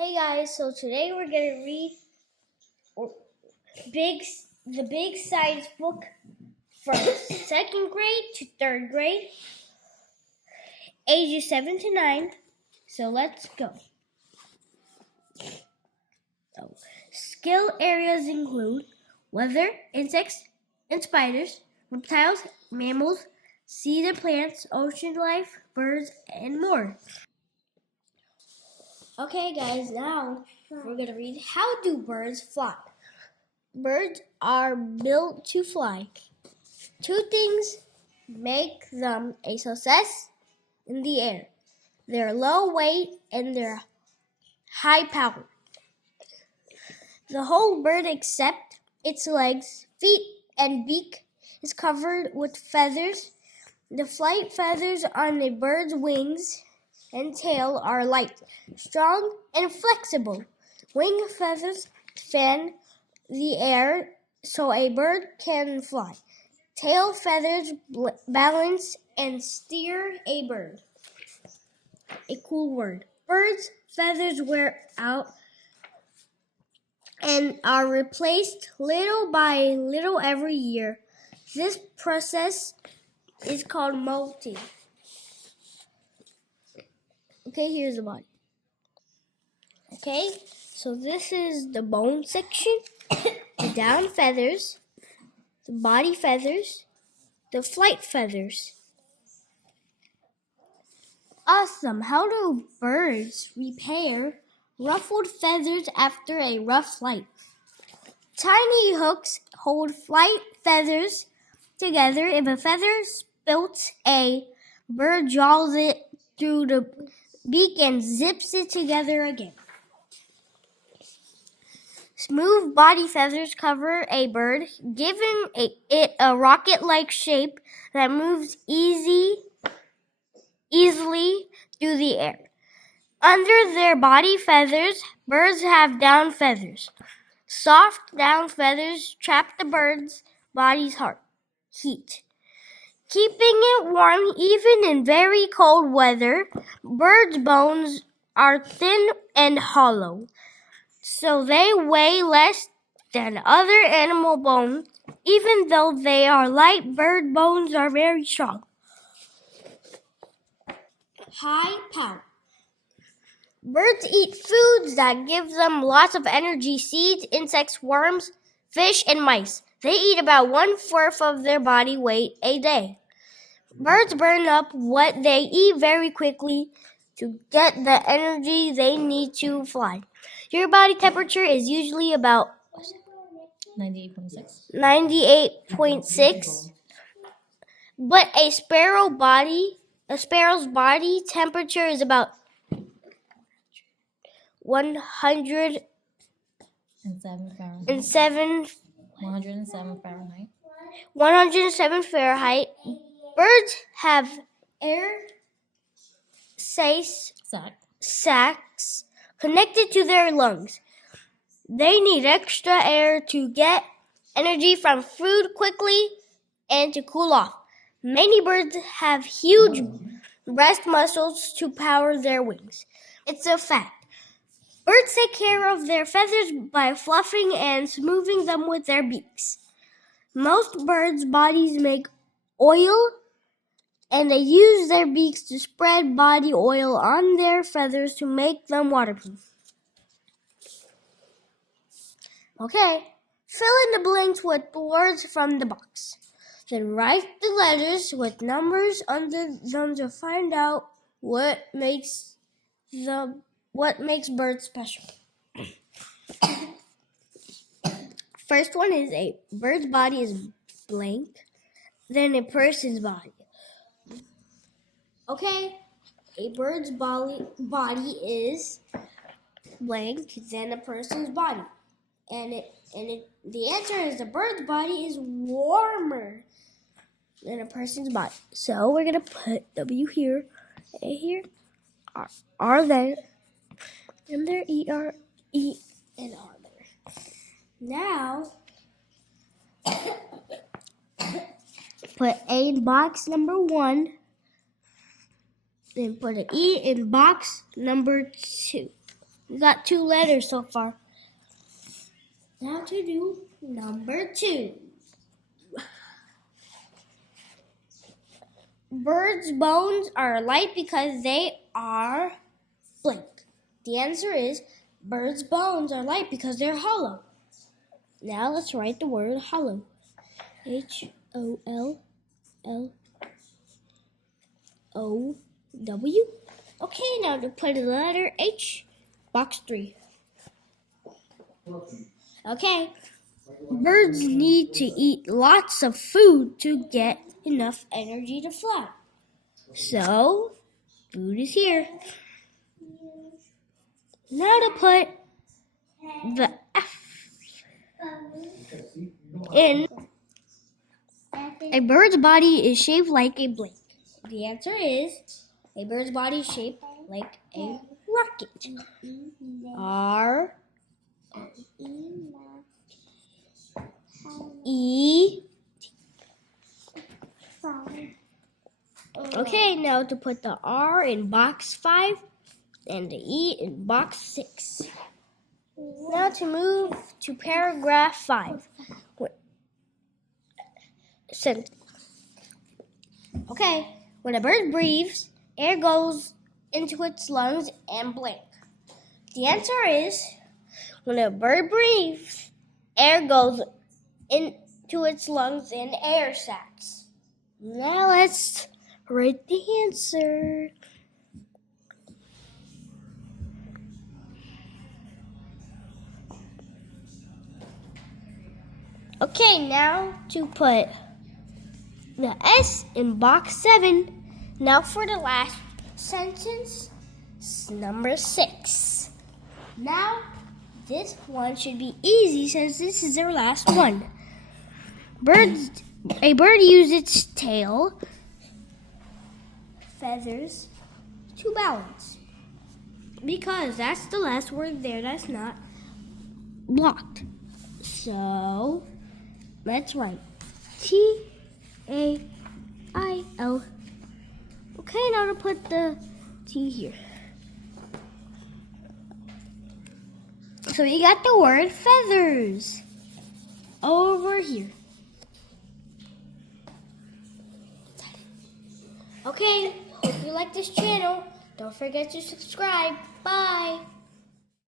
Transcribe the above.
Hey guys, so today we're gonna read the Big Science book from second grade to third grade, ages 7 to 9. So let's go. Skill areas include weather, insects and spiders, reptiles, mammals, seeds and plants, ocean life, birds, and more. Okay guys, now we're gonna read how do birds fly. Birds are built to fly. Two things make them a success in the air: their low weight and their high power. The whole bird except its legs, feet, and beak is covered with feathers. The flight feathers on a bird's wings and tail are light, strong, and flexible. Wing feathers fan the air so a bird can fly. Tail feathers balance and steer a bird. A cool word. Birds' feathers wear out and are replaced little by little every year. This process is called molting. Okay, here's the body. Okay, so this is the bone section, the down feathers, the body feathers, the flight feathers. Awesome! How do birds repair ruffled feathers after a rough flight? Tiny hooks hold flight feathers together. If a feather spilts, a bird draws it through the beak and zips it together again. Smooth body feathers cover a bird, giving it a rocket-like shape that moves easily through the air. Under their body feathers, birds have down feathers. Soft down feathers trap the bird's body's heat, keeping it warm even in very cold weather. Birds' bones are thin and hollow, so they weigh less than other animal bones. Even though they are light, bird bones are very strong. High power. Birds eat foods that give them lots of energy: seeds, insects, worms, fish, and mice. They eat about 1/4 of their body weight a day. Birds burn up what they eat very quickly to get the energy they need to fly. Your body temperature is usually about 98.6, but a sparrow's body temperature is about 107 Fahrenheit. 107 Fahrenheit. Birds have air sacs connected to their lungs. They need extra air to get energy from food quickly and to cool off. Many birds have huge breast muscles to power their wings. It's a fact. Birds take care of their feathers by fluffing and smoothing them with their beaks. Most birds' bodies make oil, and they use their beaks to spread body oil on their feathers to make them waterproof. Okay, fill in the blanks with the words from the box. Then write the letters with numbers under them to find out what makes birds special. First one is a bird's body is blank, then a person's body. Okay, a bird's body is blank, then a person's body. The answer is the bird's body is warmer than a person's body. So we're gonna put W here, A here, R there, and there, ER, E, and R there. Now, put A in box number 1, then put an E in box number 2. We got 2 letters so far. Now to do number 2. Birds' bones are light because they are blank. The answer is birds' bones are light because they're hollow. Now let's write the word hollow. Hollow. Okay, now to put the letter H, box 3. Okay, birds need to eat lots of food to get enough energy to fly. So, food is here. Now to put the F in. A bird's body is shaped like a blank. The answer is a bird's body is shaped like a rocket. R E. Okay, now to put the R in box 5 and the E in box 6. Now to move to paragraph 5. Okay, when a bird breathes, air goes into its lungs and blank. The answer is when a bird breathes, air goes into its lungs and air sacs. Now let's write the answer. Okay, now to put the S in box 7. Now for the last sentence, number 6. Now, this one should be easy since this is our last one. A bird uses its tail, feathers, to balance. Because that's the last word there that's not blocked. So, let's write T-A-I-L. Okay, now to put the T here. So we got the word feathers over here. Okay, hope you like this channel. Don't forget to subscribe. Bye.